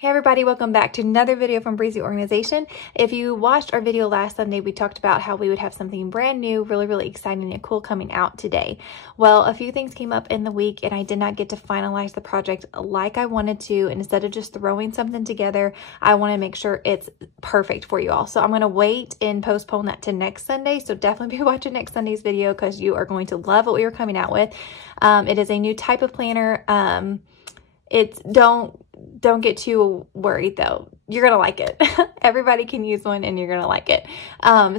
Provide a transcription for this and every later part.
Hey everybody, welcome back to another video from Breezy Organization. If you watched our video last Sunday, we talked about how we would have something brand new, really exciting and cool coming out today. Well, a few things came up in the week and I did not get to finalize the project like I wanted to. And instead of just throwing something together, I want to make sure it's perfect for you all. So I'm going to wait and postpone that to next Sunday. So definitely be watching next Sunday's video because you are going to love what we are coming out with. It is a new type of planner. Don't get too worried though. You're going to like it. Everybody can use one and you're going to like it.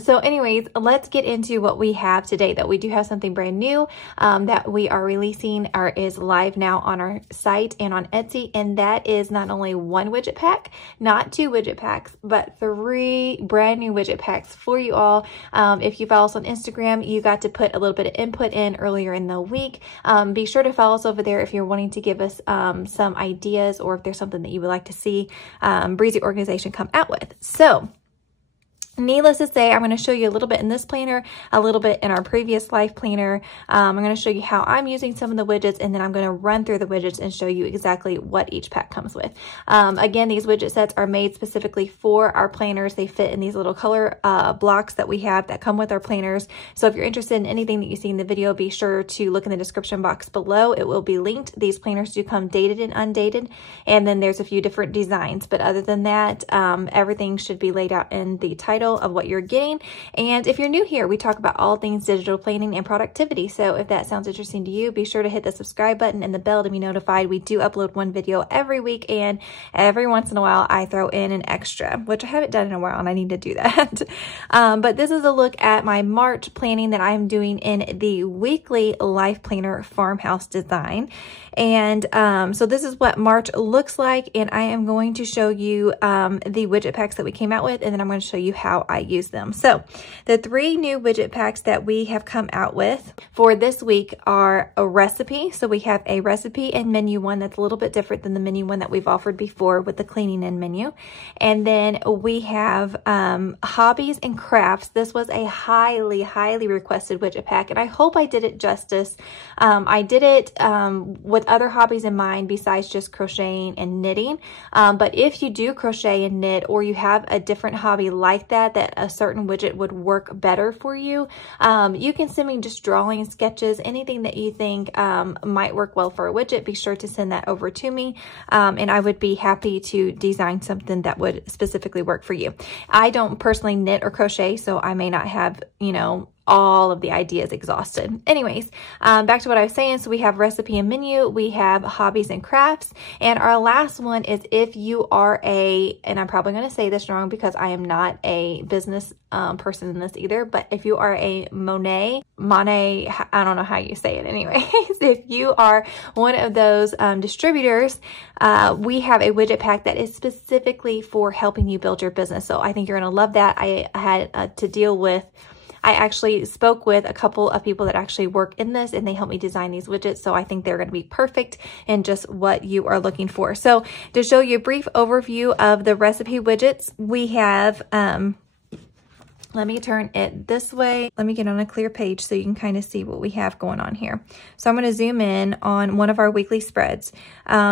So anyways, let's get into what we have today though. We do have something brand new that we are releasing or is live now on our site and on Etsy. And that is not only one widget pack, not 2 widget packs, but 3 brand new widget packs for you all. If you follow us on Instagram, you got to put a little bit of input in earlier in the week. Be sure to follow us over there if you're wanting to give us some ideas or if there's something that you would like to see Breezy Organization come out with. So needless to say, I'm going to show you a little bit in this planner, a little bit in our previous life planner. I'm going to show you how I'm using some of the widgets, and then I'm going to run through the widgets and show you exactly what each pack comes with. Again, these widget sets are made specifically for our planners. They fit in these little color blocks that we have that come with our planners. So if you're interested in anything that you see in the video, be sure to look in the description box below. It will be linked. These planners do come dated and undated, and then there's a few different designs. But other than that, everything should be laid out in the title of what you're getting. And if you're new here, we talk about all things digital planning and productivity. So if that sounds interesting to you, be sure to hit the subscribe button and the bell to be notified. We do upload one video every week, and every once in a while I throw in an extra, which I haven't done in a while and I need to do that. But this is a look at my March planning that I'm doing in the weekly life planner farmhouse design. And so this is what March looks like, and I am going to show you the widget packs that we came out with, and then I'm going to show you how I use them. So the 3 new widget packs that we have come out with for this week are a recipe. So we have a recipe and menu one that's a little bit different than the menu one that we've offered before with the cleaning and menu. And then we have hobbies and crafts. This was a highly requested widget pack, and I hope I did it justice. I did it with other hobbies in mind besides just crocheting and knitting. But if you do crochet and knit, or you have a different hobby like that a certain widget would work better for you, you can send me just drawing sketches, anything that you think might work well for a widget. Be sure to send that over to me, and I would be happy to design something that would specifically work for you. I don't personally knit or crochet, so I may not have, you know, all of the ideas exhausted. Anyways, back to what I was saying. So we have recipe and menu, we have hobbies and crafts, and our last one is if you are and I'm probably going to say this wrong because I am not a business person in this either, but if you are a Monet, I don't know how you say it anyways. If you are one of those distributors, we have a widget pack that is specifically for helping you build your business. So I think you're going to love that. I had to deal with I actually spoke with a couple of people that actually work in this, and they helped me design these widgets. So I think they're going to be perfect in just what you are looking for. So to show you a brief overview of the recipe widgets, we have, let me turn it this way. Let me get on a clear page so you can kind of see what we have going on here. So I'm going to zoom in on one of our weekly spreads.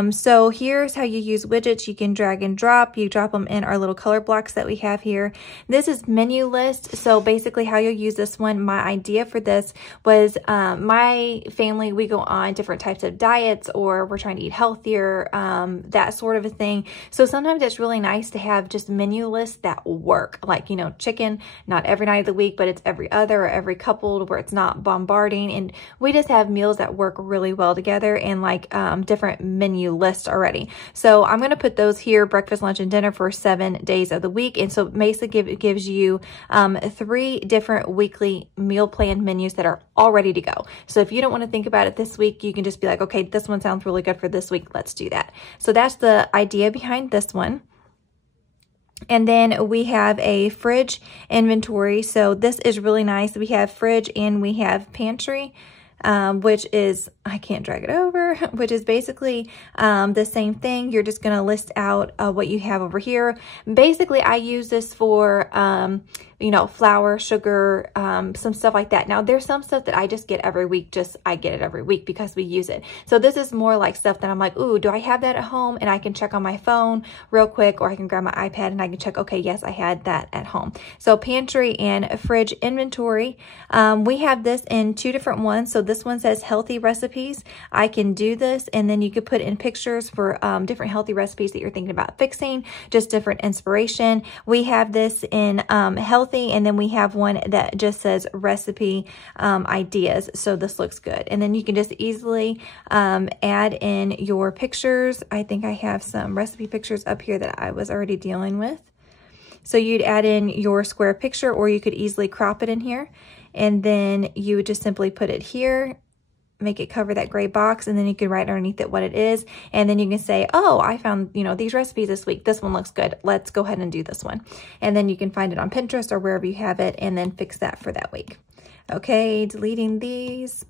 So here's how you use widgets. You can drag and drop. You drop them in our little color blocks that we have here. This is menu list. So basically how you'll use this one, my idea for this was my family, we go on different types of diets, or we're trying to eat healthier, that sort of a thing. So sometimes it's really nice to have just menu lists that work, like, you know, chicken, not every night of the week, but it's every other or every couple, where it's not bombarding. And we just have meals that work really well together, and like different menu lists already. So I'm going to put those here, breakfast, lunch, and dinner for 7 days of the week. And so basically it gives you 3 different weekly meal plan menus that are all ready to go. So if you don't want to think about it this week, you can just be like, okay, this one sounds really good for this week. Let's do that. So that's the idea behind this one. And then we have a fridge inventory. So this is really nice. We have fridge and we have pantry, which is, I can't drag it over, which is basically the same thing. You're just going to list out what you have over here. Basically, I use this for you know, flour, sugar, some stuff like that. Now there's some stuff that I just get every week, I get it every week because we use it. So this is more like stuff that I'm like, ooh, do I have that at home? And I can check on my phone real quick, or I can grab my iPad and I can check, okay, yes, I had that at home. So pantry and fridge inventory. We have this in 2 different ones. So this one says healthy recipes. I can do this, and then you could put in pictures for different healthy recipes that you're thinking about fixing, just different inspiration. We have this in healthy, and then we have one that just says recipe ideas. So this looks good. And then you can just easily add in your pictures. I think I have some recipe pictures up here that I was already dealing with. So you'd add in your square picture, or you could easily crop it in here. And then you would just simply put it here, make it cover that gray box, and then you can write underneath it what it is. And then you can say, oh, I found, you know, these recipes this week. This one looks good. Let's go ahead and do this one. And then you can find it on Pinterest or wherever you have it, and then fix that for that week. Okay, deleting these.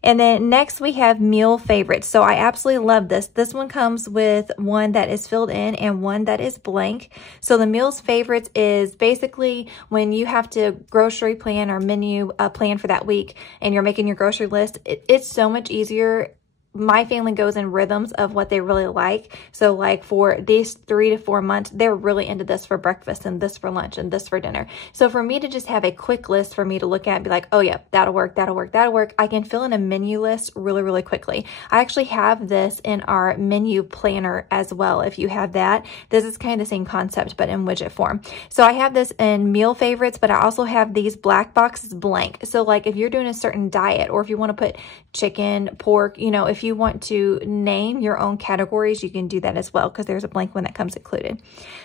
And then next we have meal favorites. So I absolutely love this. This one comes with one that is filled in and one that is blank. So the meals favorites is basically when you have to grocery plan or menu plan for that week and you're making your grocery list, it's so much easier. My family goes in rhythms of what they really like. So like for these 3 to 4 months, they're really into this for breakfast and this for lunch and this for dinner. So for me to just have a quick list for me to look at and be like, oh yeah, that'll work, that'll work, that'll work. I can fill in a menu list really, really quickly. I actually have this in our menu planner as well. If you have that, this is kind of the same concept, but in widget form. So I have this in meal favorites, but I also have these black boxes blank. So like if you're doing a certain diet, or if you want to put chicken, pork, you know, if you want to name your own categories, you can do that as well, because there's a blank one that comes included.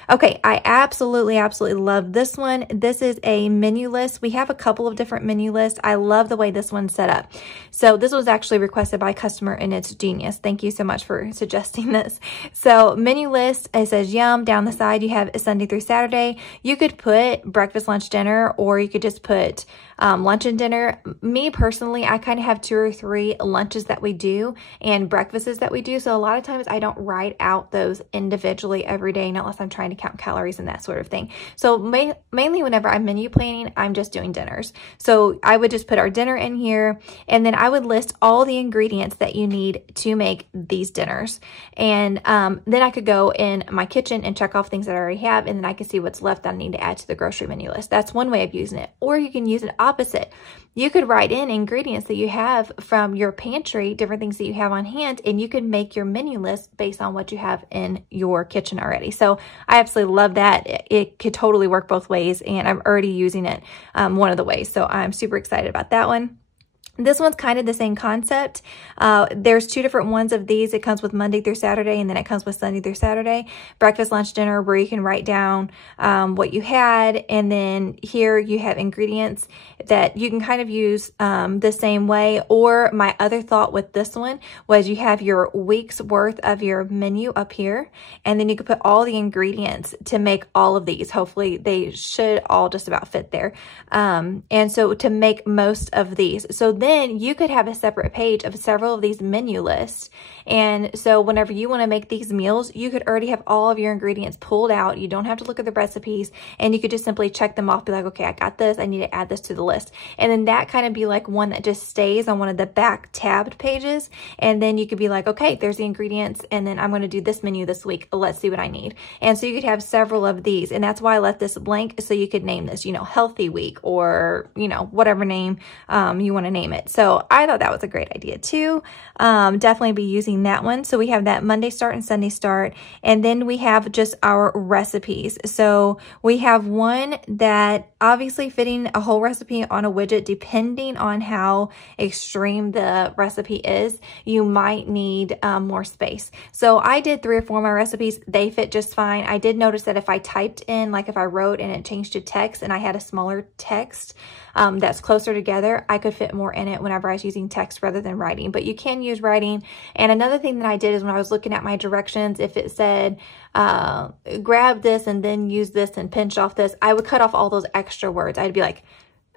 Okay, I absolutely love this one. This is a menu list. We have a couple of different menu lists. I love the way this one's set up. So this was actually requested by a customer, and it's genius. Thank you so much for suggesting this. So menu list, it says yum. Down the side, you have Sunday through Saturday. You could put breakfast, lunch, dinner, or you could just put lunch and dinner. Me personally, I kind of have 2 or 3 lunches that we do and breakfasts that we do. So a lot of times I don't write out those individually every day, unless I'm trying to count calories and that sort of thing. So mainly whenever I'm menu planning, I'm just doing dinners. So I would just put our dinner in here, and then I would list all the ingredients that you need to make these dinners. And then I could go in my kitchen and check off things that I already have, and then I can see what's left that I need to add to the grocery menu list. That's one way of using it. Or you can use it opposite. You could write in ingredients that you have from your pantry, different things that you have on hand, and you could make your menu list based on what you have in your kitchen already. So I absolutely love that. It could totally work both ways, and I'm already using it one of the ways. So I'm super excited about that one. This one's kind of the same concept. There's 2 different ones of these. It comes with Monday through Saturday, and then it comes with Sunday through Saturday. Breakfast, lunch, dinner, where you can write down what you had. And then here you have ingredients that you can kind of use the same way. Or my other thought with this one was you have your week's worth of your menu up here, and then you could put all the ingredients to make all of these. Hopefully they should all just about fit there. And so to make most of these. So then you could have a separate page of several of these menu lists. And so whenever you want to make these meals, you could already have all of your ingredients pulled out. You don't have to look at the recipes, and you could just simply check them off, be like, okay, I got this. I need to add this to the list. And then that kind of be like one that just stays on one of the back tabbed pages. And then you could be like, okay, there's the ingredients, and then I'm going to do this menu this week. Let's see what I need. And so you could have several of these. And that's why I left this blank, so you could name this, you know, healthy week, or, you know, whatever name you want to name it. So I thought that was a great idea too. Definitely be using that one. So we have that Monday start and Sunday start. And then we have just our recipes. So we have one that obviously fitting a whole recipe on a widget, depending on how extreme the recipe is, you might need more space. So I did 3 or 4 of my recipes. They fit just fine. I did notice that if I typed in, like if I wrote and it changed to text and I had a smaller text that's closer together, I could fit more in it whenever I was using text rather than writing. But you can use writing. And another thing that I did is when I was looking at my directions, if it said grab this and then use this and pinch off this, I would cut off all those extra words. I'd be like,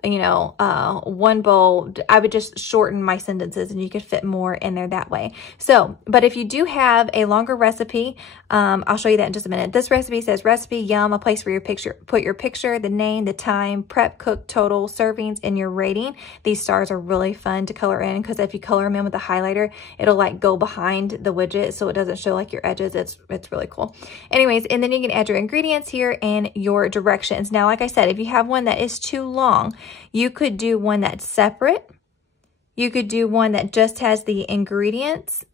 you know, one bowl. I would just shorten my sentences and you could fit more in there that way. So, but if you do have a longer recipe, I'll show you that in just a minute. This recipe says recipe, yum, a place for your picture. Put your picture, the name, the time, prep, cook, total, servings, and your rating. These stars are really fun to color in because if you color them in with a highlighter, it'll like go behind the widget so it doesn't show like your edges. It's really cool. Anyways, and then you can add your ingredients here and your directions. Now, like I said, if you have one that is too long, you could do one that's separate. You could do one that just has the ingredients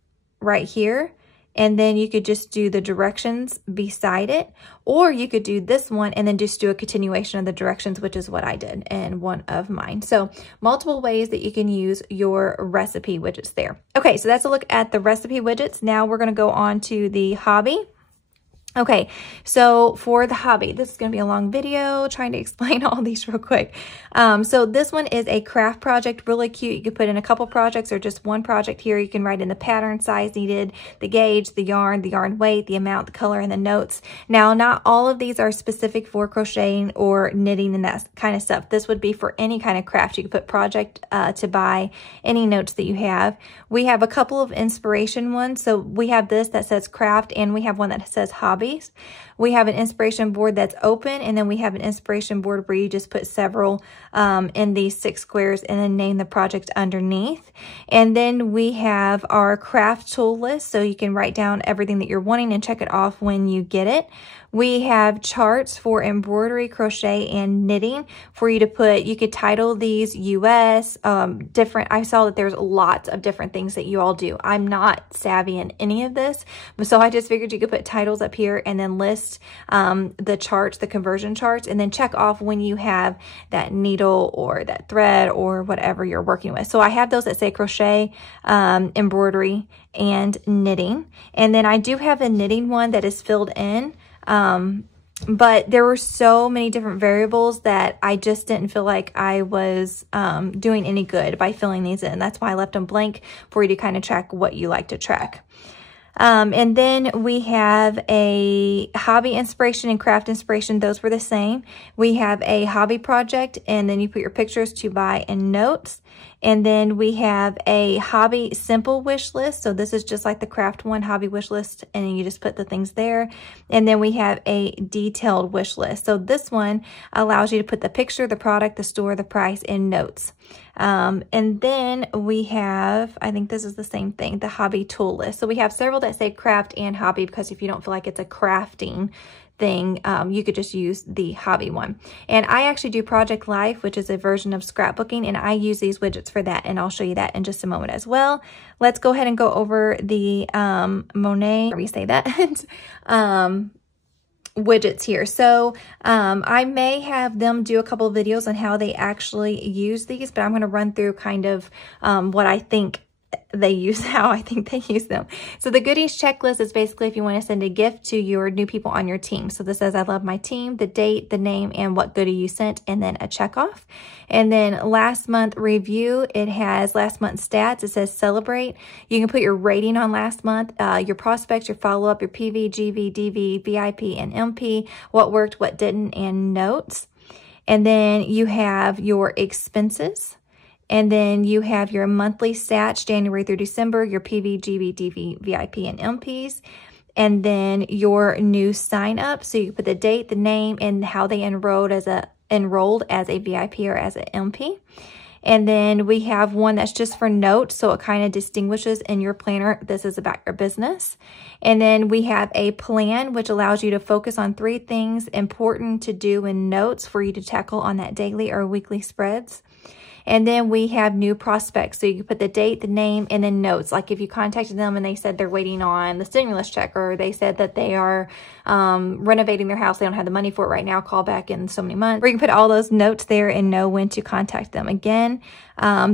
right here, and then you could just do the directions beside it. Or you could do this one and then just do a continuation of the directions, which is what I did in one of mine. So multiple ways that you can use your recipe widgets there. Okay, so that's a look at the recipe widgets. Now we're gonna go on to the hobby. Okay, so for the hobby, this is going to be a long video trying to explain all these real quick. So this one is a craft project, really cute. You could put in a couple projects or just one project here. You can write in the pattern, size needed, the gauge, the yarn weight, the amount, the color, and the notes. Now, not all of these are specific for crocheting or knitting and that kind of stuff. This would be for any kind of craft. You could put project to buy, any notes that you have. We have a couple of inspiration ones. So we have this that says craft and we have one that says hobby. We have an inspiration board that's open, and then we have an inspiration board where you just put several in these 6 squares and then name the project underneath. And then we have our craft tool list, so you can write down everything that you're wanting and check it off when you get it. We have charts for embroidery, crochet, and knitting for you to put. You could title these US, different. I saw that there's lots of different things that you all do. I'm not savvy in any of this, so I just figured you could put titles up here and then list the charts, the conversion charts, and then check off when you have that needle or that thread or whatever you're working with. So I have those that say crochet, embroidery, and knitting. And then I do have a knitting one that is filled in. But there were so many different variables that I just didn't feel like I was doing any good by filling these in. That's why I left them blank for you to kind of track what you like to track. And then we have a hobby inspiration and craft inspiration. Those were the same. We have a hobby project, and then you put your pictures to buy and notes. And then we have a hobby simple wish list. So this is just like the craft one, hobby wish list, and then you just put the things there. And then we have a detailed wish list. So this one allows you to put the picture, the product, the store, the price, and notes. And then we have, I think this is the same thing, the hobby tool list. So we have several that say craft and hobby, because if you don't feel like it's a crafting thing, you could just use the hobby one. And I actually do Project Life, which is a version of scrapbooking, and I use these widgets for that, and I'll show you that in just a moment as well. Let's go ahead and go over the Monat, we say that, widgets here. So I may have them do a couple of videos on how they actually use these, but I'm going to run through kind of what I think they use, how I think they use them. So the goodies checklist is basically if you want to send a gift to your new people on your team. So this says, I love my team, the date, the name, and what goodie you sent, and then a check off. And then last month review, it has last month's stats. It says celebrate. You can put your rating on last month, your prospects, your follow-up, your PV, GV, DV, VIP, and MP, what worked, what didn't, and notes. And then you have your expenses. And then you have your monthly stats, January through December, your PV, GB, DV, VIP, and MPs. And then your new sign up. So you put the date, the name, and how they enrolled as a VIP or as an MP. And then we have one that's just for notes, so it kind of distinguishes in your planner, this is about your business. And then we have a plan, which allows you to focus on 3 things important to do in notes for you to tackle on that daily or weekly spreads. And then we have new prospects. So you can put the date, the name, and then notes. Like if you contacted them and they said they're waiting on the stimulus check, or they said that they are renovating their house, they don't have the money for it right now, call back in so many months. Or you can put all those notes there and know when to contact them. Again,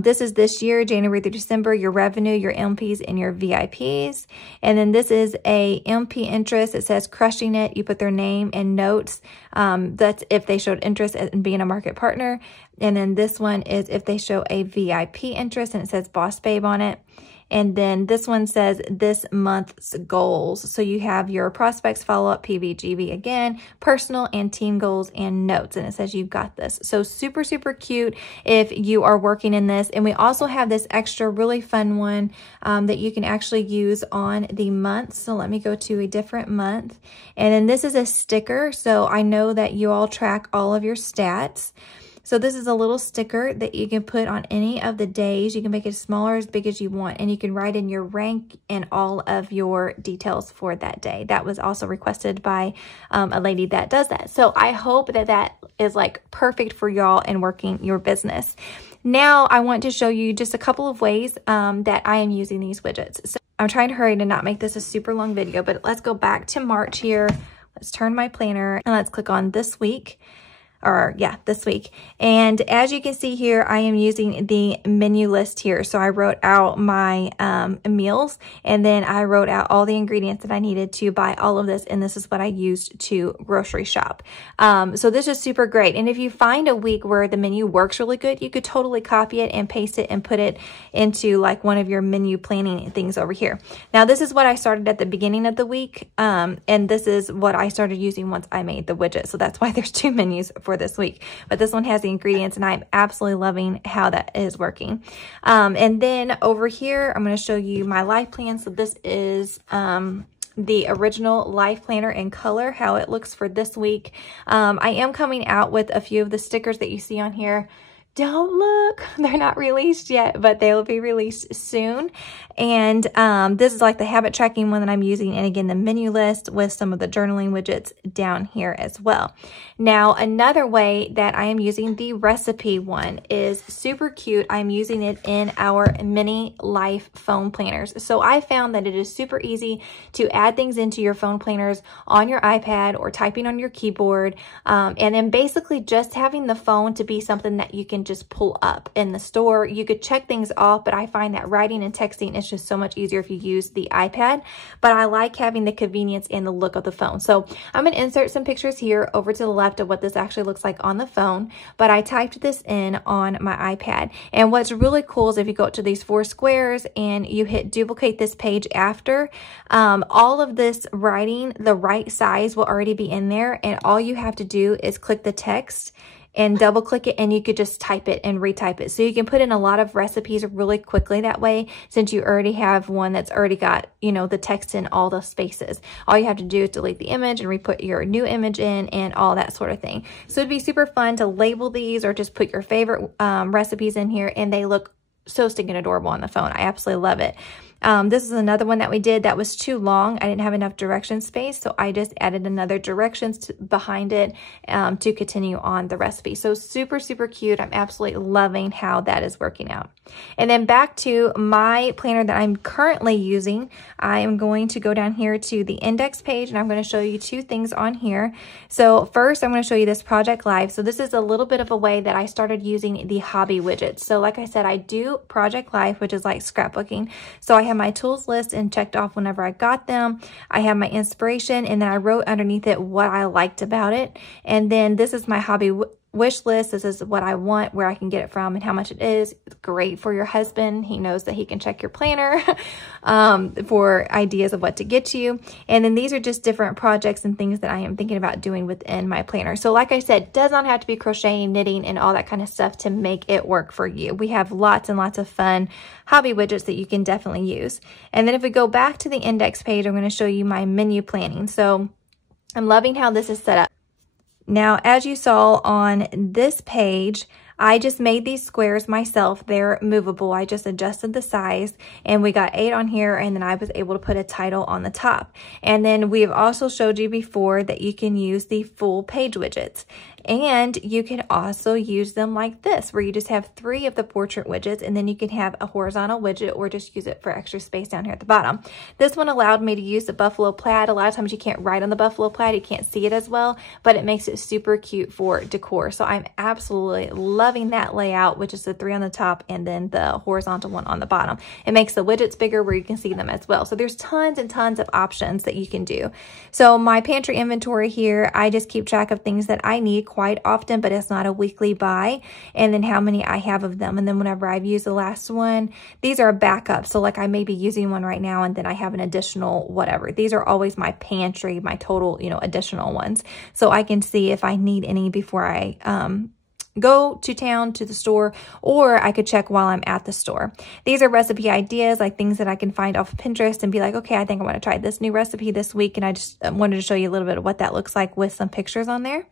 this is this year, January through December, your revenue, your MPs, and your VIPs. And then this is a MP interest. It says crushing it. You put their name and notes. That's if they showed interest in being a market partner. And then this one is if they show a VIP interest, and it says Boss Babe on it. And then this one says this month's goals. So you have your prospects, follow-up, PV, GV again, personal and team goals and notes. And it says you've got this. So super, super cute if you are working in this. And we also have this extra really fun one that you can actually use on the month. So let me go to a different month. And then this is a sticker. So I know that you all track all of your stats. So this is a little sticker that you can put on any of the days. You can make it as small or as big as you want, and you can write in your rank and all of your details for that day. That was also requested by a lady that does that. So I hope that that is like perfect for y'all in working your business. Now I want to show you just a couple of ways that I am using these widgets. So I'm trying to hurry to not make this a super long video, but let's go back to March here. Let's turn my planner and let's click on this week. This week. And as you can see here, I am using the menu list here. So I wrote out my meals, and then I wrote out all the ingredients that I needed to buy all of this. And this is what I used to grocery shop. So this is super great. And if you find a week where the menu works really good, you could totally copy it and paste it and put it into like one of your menu planning things over here. Now, this is what I started at the beginning of the week. And this is what I started using once I made the widget. So that's why there's two menus for this week, but this one has the ingredients and I'm absolutely loving how that is working. And then over here, I'm going to show you my life plan. So this is the original life planner in color, how it looks for this week. I am coming out with a few of the stickers that you see on here. Don't look, they're not released yet, but they will be released soon. And this is like the habit tracking one that I'm using. And again, the menu list with some of the journaling widgets down here as well. Now, another way that I am using the recipe one is super cute. I'm using it in our mini life phone planners. So I found that it is super easy to add things into your phone planners on your iPad or typing on your keyboard. And then basically just having the phone to be something that you can just pull up in the store. You could check things off, but I find that writing and texting is just so much easier if you use the iPad. But I like having the convenience and the look of the phone. So I'm going to insert some pictures here over to the left of what this actually looks like on the phone, but I typed this in on my iPad. And what's really cool is if you go to these 4 squares and you hit duplicate this page after, all of this writing, the right size will already be in there. And all you have to do is click the text and double click it, and you could just type it and retype it. So you can put in a lot of recipes really quickly that way, since you already have one that's already got, you know, the text in all the spaces. All you have to do is delete the image and re-put your new image in and all that sort of thing. So it'd be super fun to label these or just put your favorite recipes in here, and they look so stinking adorable on the phone. I absolutely love it. This is another one that we did that was too long. I didn't have enough direction space, so I just added another directions behind it to continue on the recipe. So super, super cute. I'm absolutely loving how that is working out. And then back to my planner that I'm currently using, I am going to go down here to the index page, and I'm going to show you 2 things on here. So first, I'm going to show you this Project Life. So this is a little bit of a way that I started using the Hobbywidgets. So like I said, I do Project Life, which is like scrapbooking. So I have my tools list and checked off whenever I got them. I have my inspiration, and then I wrote underneath it what I liked about it. And then this is my hobby wish list. This is what I want, where I can get it from, and how much it is. It's great for your husband. He knows that he can check your planner for ideas of what to get you. And then these are just different projects and things that I am thinking about doing within my planner. So like I said, does not have to be crocheting, knitting, and all that kind of stuff to make it work for you. We have lots and lots of fun hobby widgets that you can definitely use. And then if we go back to the index page, I'm going to show you my menu planning. So I'm loving how this is set up. Now, as you saw on this page, I just made these squares myself. They're movable. I just adjusted the size, and we got 8 on here, and then I was able to put a title on the top. And then we've also showed you before that you can use the full page widgets. And you can also use them like this, where you just have 3 of the portrait widgets, and then you can have a horizontal widget or just use it for extra space down here at the bottom. This one allowed me to use the buffalo plaid. A lot of times you can't write on the buffalo plaid, you can't see it as well, but it makes it super cute for decor. So I'm absolutely loving that layout, which is the 3 on the top and then the horizontal one on the bottom. It makes the widgets bigger where you can see them as well. So there's tons and tons of options that you can do. So my pantry inventory here, I just keep track of things that I need quite often, but it's not a weekly buy, and then how many I have of them. And then whenever I've used the last one, these are a backup. So like I may be using one right now and then I have an additional whatever. These are always my pantry, my total, you know, additional ones. So I can see if I need any before I go to town to the store, or I could check while I'm at the store. These are recipe ideas, like things that I can find off of Pinterest and be like, okay, I think I want to try this new recipe this week. And I just wanted to show you a little bit of what that looks like with some pictures on there.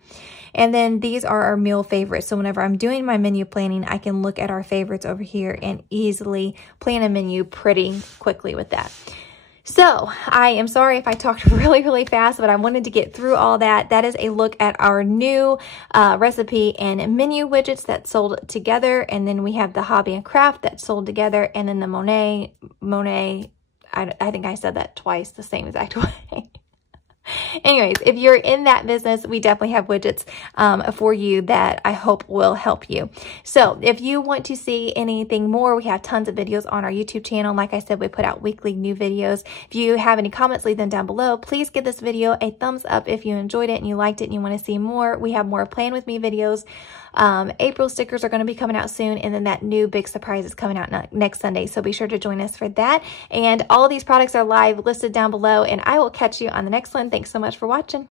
And then these are our meal favorites. So whenever I'm doing my menu planning, I can look at our favorites over here and easily plan a menu pretty quickly with that. So I am sorry if I talked really, really fast, but I wanted to get through all that. That is a look at our new recipe and menu widgets that sold together. And then we have the hobby and craft that sold together. And then the Monet, I think I said that twice the same exact way. Anyways, if you're in that business, we definitely have widgets for you that I hope will help you. So if you want to see anything more, we have tons of videos on our YouTube channel. Like I said, we put out weekly new videos. If you have any comments, leave them down below. Please give this video a thumbs up if you enjoyed it and you liked it and you want to see more. We have more Plan With Me videos. April stickers are going to be coming out soon, and then that new big surprise is coming out next Sunday, so be sure to join us for that. And all of these products are live listed down below, and I will catch you on the next one. Thanks so much for watching.